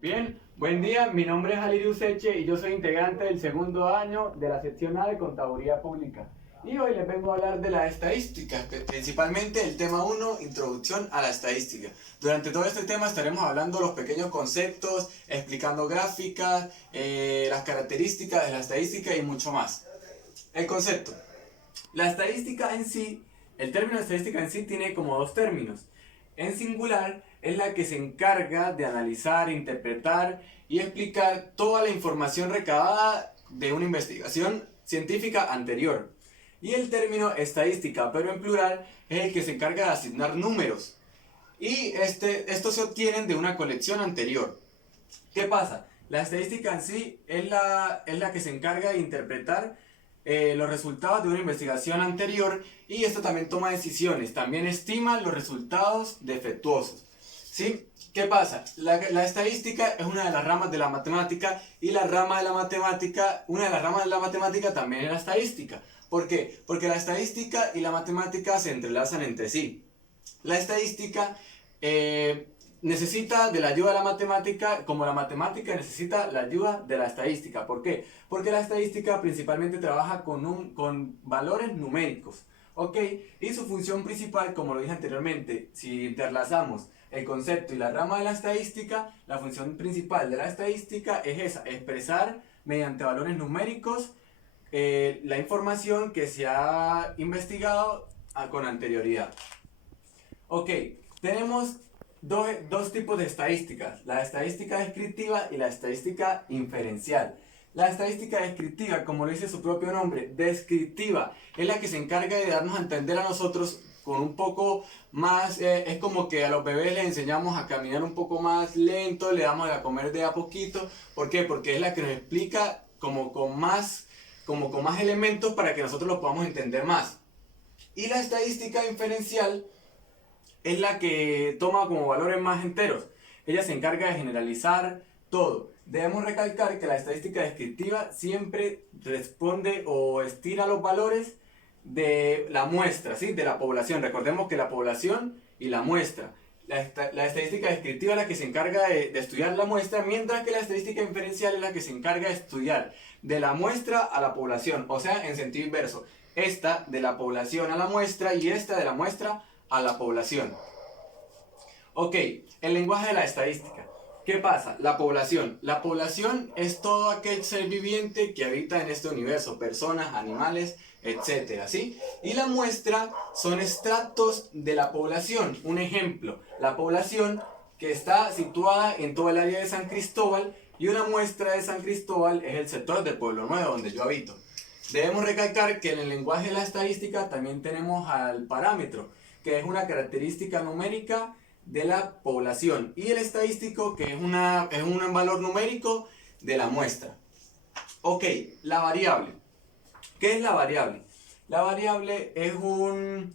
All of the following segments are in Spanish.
Bien, buen día, mi nombre es Alirio Useche y yo soy integrante del segundo año de la sección A de Contaduría Pública. Y hoy les vengo a hablar de la estadística, principalmente el tema 1, Introducción a la Estadística. Durante todo este tema estaremos hablando los pequeños conceptos, explicando gráficas, las características de la estadística y mucho más. El concepto. La estadística en sí, el término estadística en sí tiene como dos términos. En singular es la que se encarga de analizar, interpretar y explicar toda la información recabada de una investigación científica anterior. Y el término estadística, pero en plural, es el que se encarga de asignar números. Y estos se obtienen de una colección anterior. ¿Qué pasa? La estadística en sí es la que se encarga de interpretar los resultados de una investigación anterior y esto también toma decisiones, también estima los resultados defectuosos. ¿Sí? ¿Qué pasa? La estadística es una de las ramas de la matemática y la rama de la matemática, una de las ramas de la matemática también es la estadística. ¿Por qué? Porque la estadística y la matemática se entrelazan entre sí. La estadística necesita de la ayuda de la matemática, como la matemática necesita la ayuda de la estadística. ¿Por qué? Porque la estadística principalmente trabaja con valores numéricos. ¿Ok? Y su función principal, como lo dije anteriormente, si interlazamos el concepto y la rama de la estadística, la función principal de la estadística es esa, expresar mediante valores numéricos la información que se ha investigado con anterioridad. Ok, tenemos dos tipos de estadísticas, la estadística descriptiva y la estadística inferencial. La estadística descriptiva, como lo dice su propio nombre, descriptiva, es la que se encarga de darnos a entender a nosotros con un poco más, es como que a los bebés les enseñamos a caminar un poco más lento, le damos a comer de a poquito. ¿Por qué? Porque es la que nos explica como con más elementos para que nosotros lo podamos entender más. Y la estadística inferencial es la que toma como valores más enteros. Ella se encarga de generalizar todo. Debemos recalcar que la estadística descriptiva siempre responde o estira los valores de la muestra, ¿sí? De la población. Recordemos que la población y la muestra. La estadística descriptiva es la que se encarga de estudiar la muestra, mientras que la estadística inferencial es la que se encarga de estudiar de la muestra a la población, o sea, en sentido inverso. Esta de la población a la muestra y esta de la muestra a la población. Ok, el lenguaje de la estadística. ¿Qué pasa? La población. La población es todo aquel ser viviente que habita en este universo, personas, animales, etcétera, ¿sí? Y la muestra son extractos de la población. Un ejemplo, la población que está situada en todo el área de San Cristóbal y una muestra de San Cristóbal es el sector del Pueblo Nuevo donde yo habito. Debemos recalcar que en el lenguaje de la estadística también tenemos al parámetro, que es una característica numérica de la población, y el estadístico, que es un valor numérico de la muestra. Ok, la variable. ¿Qué es la variable? La variable es un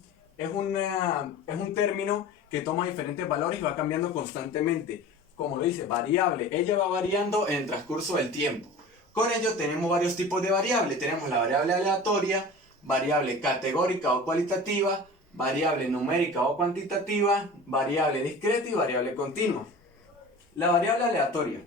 término que toma diferentes valores y va cambiando constantemente. Como lo dice, variable, ella va variando en el transcurso del tiempo. Con ello tenemos varios tipos de variable. Tenemos la variable aleatoria, variable categórica o cualitativa, variable numérica o cuantitativa, variable discreta y variable continua. La variable aleatoria.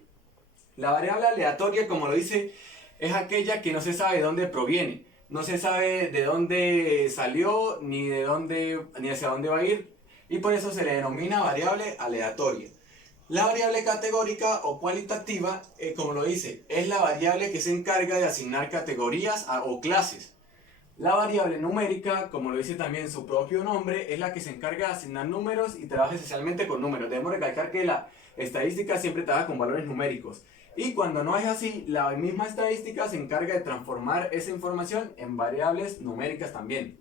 La variable aleatoria, como lo dice, es aquella que no se sabe de dónde proviene. No se sabe de dónde salió ni hacia dónde va a ir. Y por eso se le denomina variable aleatoria. La variable categórica o cualitativa, como lo dice, es la variable que se encarga de asignar categorías o clases. La variable numérica, como lo dice también su propio nombre, es la que se encarga de asignar números y trabaja esencialmente con números. Debemos recalcar que la estadística siempre trabaja con valores numéricos. Y cuando no es así, la misma estadística se encarga de transformar esa información en variables numéricas también.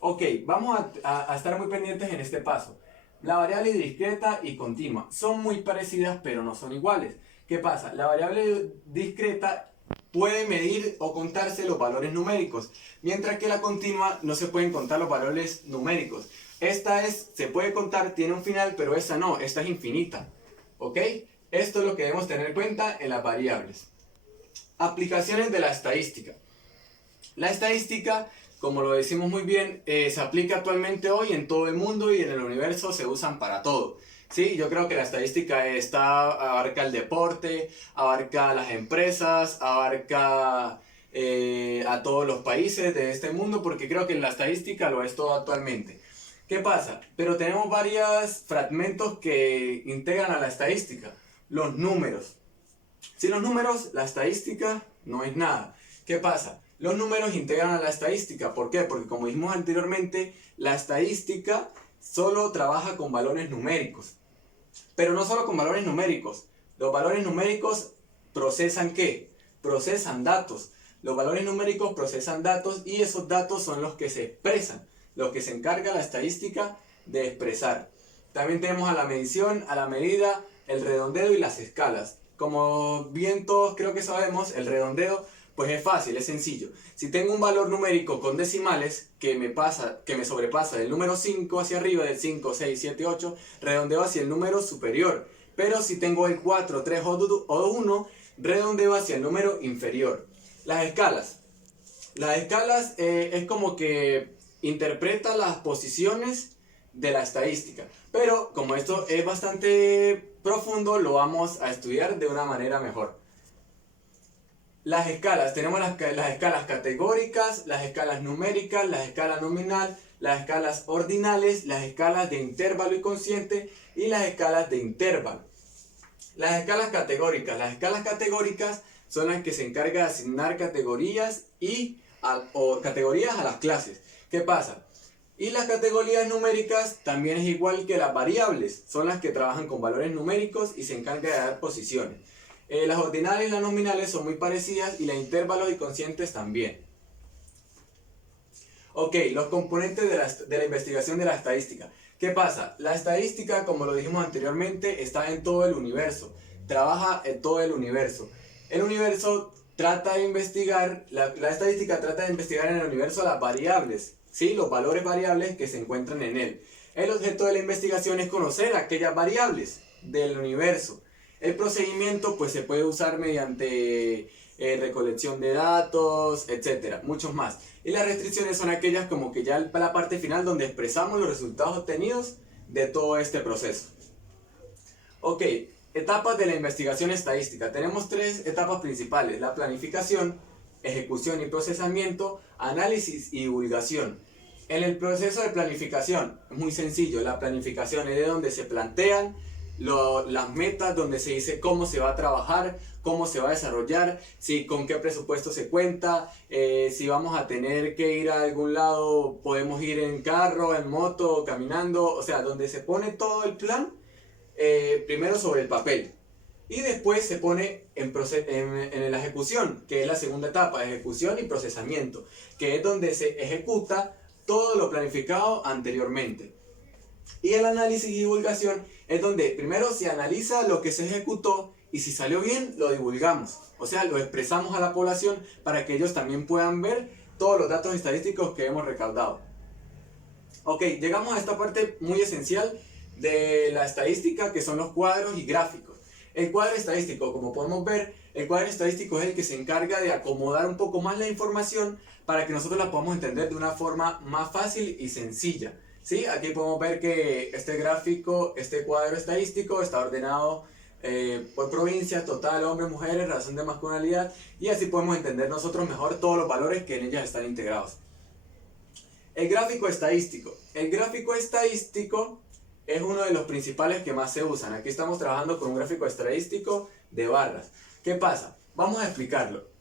Ok, vamos a estar muy pendientes en este paso. La variable discreta y continua son muy parecidas, pero no son iguales. ¿Qué pasa? La variable discreta puede medir o contarse los valores numéricos, mientras que la continua no se pueden contar los valores numéricos. Se puede contar, tiene un final, pero esta no, esta es infinita. ¿Ok? Esto es lo que debemos tener en cuenta en las variables. Aplicaciones de la estadística. La estadística, como lo decimos muy bien, se aplica actualmente hoy en todo el mundo y en el universo se usan para todo. Sí, yo creo que la estadística abarca el deporte, abarca las empresas, abarca a todos los países de este mundo, porque creo que la estadística lo es todo actualmente. ¿Qué pasa? Pero tenemos varios fragmentos que integran a la estadística. Los números. Sin los números, la estadística no es nada. ¿Qué pasa? Los números integran a la estadística. ¿Por qué? Porque como dijimos anteriormente, la estadística solo trabaja con valores numéricos. Pero no solo con valores numéricos. Los valores numéricos procesan ¿qué? Procesan datos. Los valores numéricos procesan datos y esos datos son los que se expresan, los que se encarga la estadística de expresar. También tenemos a la medición, a la medida, el redondeo y las escalas. Como bien todos creo que sabemos, el redondeo pues es fácil, es sencillo. Si tengo un valor numérico con decimales que me sobrepasa del número 5 hacia arriba, del 5, 6, 7, 8, redondeo hacia el número superior. Pero si tengo el 4, 3 o 1, redondeo hacia el número inferior. Las escalas. Las escalas es como que interpreta las posiciones de la estadística. Pero como esto es bastante profundo, lo vamos a estudiar de una manera mejor. Las escalas, tenemos las escalas categóricas, las escalas numéricas, las escalas nominal, las escalas ordinales, las escalas de intervalo y cociente y las escalas de intervalo. Las escalas categóricas son las que se encargan de asignar categorías categorías a las clases. ¿Qué pasa? Y las categorías numéricas también es igual que las variables, son las que trabajan con valores numéricos y se encargan de dar posiciones. Las ordinales y las nominales son muy parecidas y las intervalos y cocientes también. Ok, los componentes de la investigación de la estadística. ¿Qué pasa? La estadística, como lo dijimos anteriormente, está en todo el universo. Trabaja en todo el universo. El universo trata de investigar, la estadística trata de investigar en el universo las variables, ¿sí? Los valores variables que se encuentran en él. El objeto de la investigación es conocer aquellas variables del universo. El procedimiento pues se puede usar mediante recolección de datos, etcétera, muchos más. Y las restricciones son aquellas como que ya la parte final donde expresamos los resultados obtenidos de todo este proceso. Ok, etapas de la investigación estadística. Tenemos tres etapas principales: la planificación, ejecución y procesamiento, análisis y divulgación. En el proceso de planificación es muy sencillo. La planificación es de donde se plantean las metas, donde se dice cómo se va a trabajar, cómo se va a desarrollar, con qué presupuesto se cuenta, si vamos a tener que ir a algún lado, podemos ir en carro, en moto, caminando, o sea, donde se pone todo el plan, primero sobre el papel. Y después se pone en la ejecución, que es la segunda etapa, ejecución y procesamiento, que es donde se ejecuta todo lo planificado anteriormente. Y el análisis y divulgación es donde primero se analiza lo que se ejecutó y si salió bien lo divulgamos. O sea, lo expresamos a la población para que ellos también puedan ver todos los datos estadísticos que hemos recaudado. Ok, llegamos a esta parte muy esencial de la estadística, que son los cuadros y gráficos. El cuadro estadístico, como podemos ver, el cuadro estadístico es el que se encarga de acomodar un poco más la información para que nosotros la podamos entender de una forma más fácil y sencilla. ¿Sí? Aquí podemos ver que este cuadro estadístico está ordenado por provincias, total, hombres, mujeres, razón de masculinidad, y así podemos entender nosotros mejor todos los valores que en ellas están integrados. El gráfico estadístico. El gráfico estadístico es uno de los principales que más se usan. Aquí estamos trabajando con un gráfico estadístico de barras. ¿Qué pasa? Vamos a explicarlo.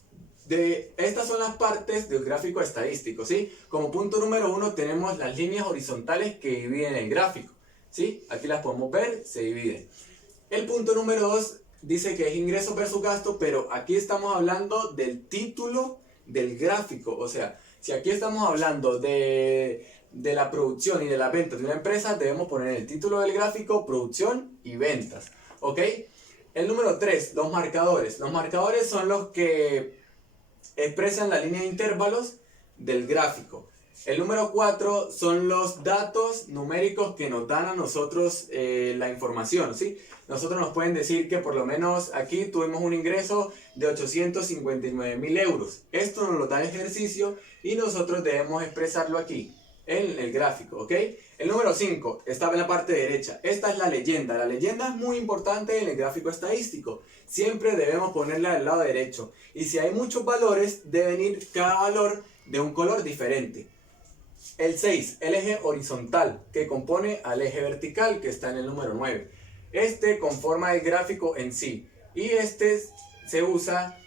Estas son las partes del gráfico estadístico, ¿sí? Como punto número 1 tenemos las líneas horizontales que dividen el gráfico, ¿sí? Aquí las podemos ver, se dividen. El punto número 2 dice que es ingreso versus gasto, pero aquí estamos hablando del título del gráfico. O sea, si aquí estamos hablando de la producción y de las ventas de una empresa, debemos poner el título del gráfico, producción y ventas, ¿ok? El número 3, los marcadores. Los marcadores son los que expresan la línea de intervalos del gráfico. El número 4 son los datos numéricos que nos dan a nosotros la información, ¿sí? Nosotros nos pueden decir que por lo menos aquí tuvimos un ingreso de 859.000 euros. Esto nos lo da el ejercicio y nosotros debemos expresarlo aquí. en el gráfico, ¿ok? El número 5 está en la parte derecha. Esta es la leyenda. La leyenda es muy importante en el gráfico estadístico. Siempre debemos ponerla del lado derecho. Y si hay muchos valores, deben ir cada valor de un color diferente. El 6, el eje horizontal, que compone al eje vertical, que está en el número 9. Este conforma el gráfico en sí. Y este se usa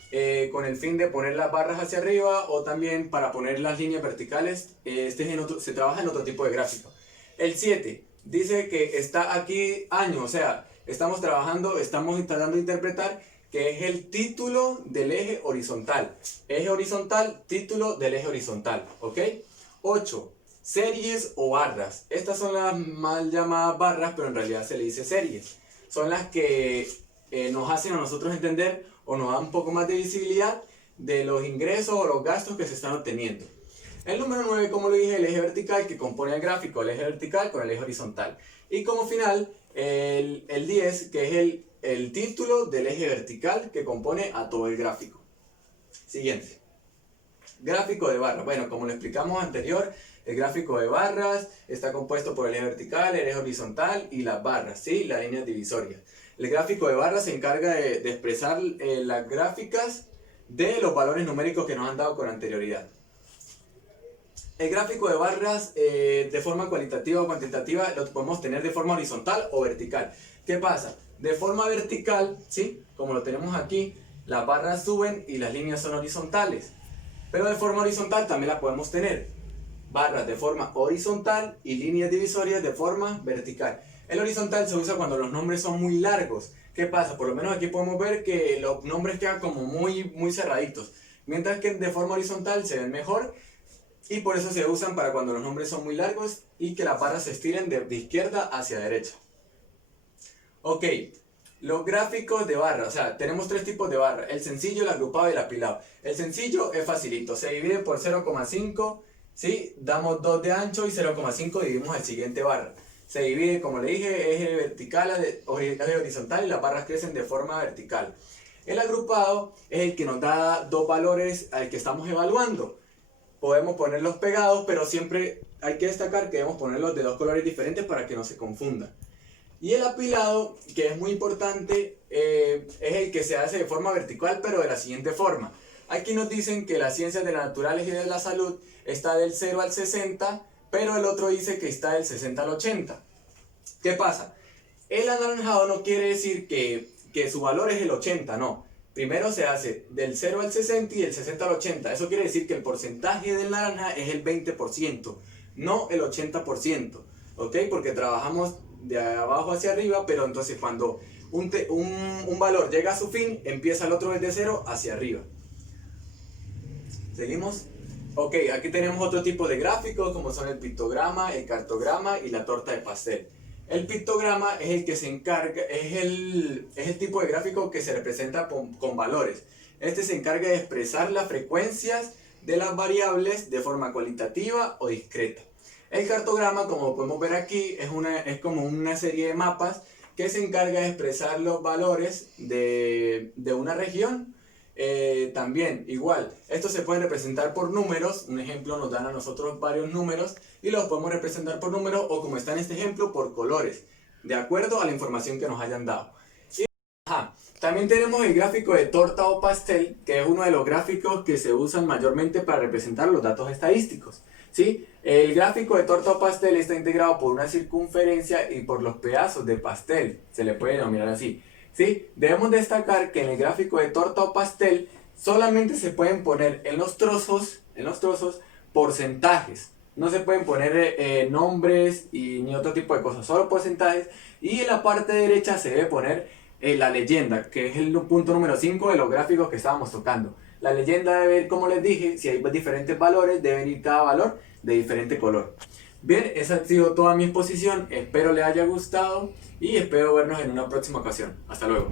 con el fin de poner las barras hacia arriba o también para poner las líneas verticales. Se trabaja en otro tipo de gráfico. El 7 dice que está aquí año, o sea, estamos tratando de interpretar que es el título del eje horizontal. Eje horizontal, título del eje horizontal, ¿ok? 8. Series o barras. Estas son las mal llamadas barras, pero en realidad se le dice series. Son las que nos hacen a nosotros entender o nos dan un poco más de visibilidad de los ingresos o los gastos que se están obteniendo. El número 9, como lo dije, el eje vertical que compone el gráfico, el eje vertical con el eje horizontal. Y como final, el 10, que es el título del eje vertical que compone a todo el gráfico. Siguiente. Gráfico de barras. Bueno, como lo explicamos anterior, el gráfico de barras está compuesto por el eje vertical, el eje horizontal y las barras, ¿sí? Las líneas divisorias. El gráfico de barras se encarga de expresar las gráficas de los valores numéricos que nos han dado con anterioridad. El gráfico de barras de forma cualitativa o cuantitativa lo podemos tener de forma horizontal o vertical. ¿Qué pasa? De forma vertical, ¿sí? Como lo tenemos aquí, las barras suben y las líneas son horizontales. Pero de forma horizontal también la podemos tener. Barras de forma horizontal y líneas divisorias de forma vertical. El horizontal se usa cuando los nombres son muy largos. ¿Qué pasa? Por lo menos aquí podemos ver que los nombres quedan como muy cerraditos. Mientras que de forma horizontal se ven mejor. Y por eso se usan para cuando los nombres son muy largos y que las barras se estiren de izquierda hacia derecha. Ok, los gráficos de barra, o sea, tenemos tres tipos de barra, el sencillo, el agrupado y el apilado. El sencillo es facilito, se divide por 0,5, ¿sí? Damos 2 de ancho y 0,5 dividimos el siguiente barra. Se divide, como le dije, eje vertical, eje horizontal y las barras crecen de forma vertical. El agrupado es el que nos da dos valores al que estamos evaluando. Podemos ponerlos pegados, pero siempre hay que destacar que debemos ponerlos de dos colores diferentes para que no se confundan. Y el apilado, que es muy importante, es el que se hace de forma vertical, pero de la siguiente forma. Aquí nos dicen que las ciencias de las naturales y de la salud está del 0 al 60, pero el otro dice que está del 60 al 80. ¿Qué pasa? El anaranjado no quiere decir que su valor es el 80, no. Primero se hace del 0 al 60 y del 60 al 80. Eso quiere decir que el porcentaje del naranja es el 20%, no el 80%. ¿Ok? Porque trabajamos de abajo hacia arriba, pero entonces cuando un valor llega a su fin, empieza el otro desde 0 hacia arriba. ¿Seguimos? Ok, aquí tenemos otro tipo de gráficos como son el pictograma, el cartograma y la torta de pastel. El pictograma es el que se encarga, es el tipo de gráfico que se representa con valores. Este se encarga de expresar las frecuencias de las variables de forma cualitativa o discreta. El cartograma, como podemos ver aquí, es como una serie de mapas que se encarga de expresar los valores de una región. También, igual, estos se pueden representar por números. Un ejemplo, nos dan a nosotros varios números y los podemos representar por números o, como está en este ejemplo, por colores, de acuerdo a la información que nos hayan dado. También tenemos el gráfico de torta o pastel, que es uno de los gráficos que se usan mayormente para representar los datos estadísticos. ¿Sí? El gráfico de torta o pastel está integrado por una circunferencia y por los pedazos de pastel, se le puede denominar así. ¿Sí? Debemos destacar que en el gráfico de torta o pastel solamente se pueden poner en los trozos porcentajes. No se pueden poner nombres ni otro tipo de cosas, solo porcentajes. Y en la parte derecha se debe poner la leyenda, que es el punto número 5 de los gráficos que estábamos tocando. La leyenda debe ir, como les dije, si hay diferentes valores, debe ir cada valor de diferente color. Bien, esa ha sido toda mi exposición, espero les haya gustado y espero vernos en una próxima ocasión. Hasta luego.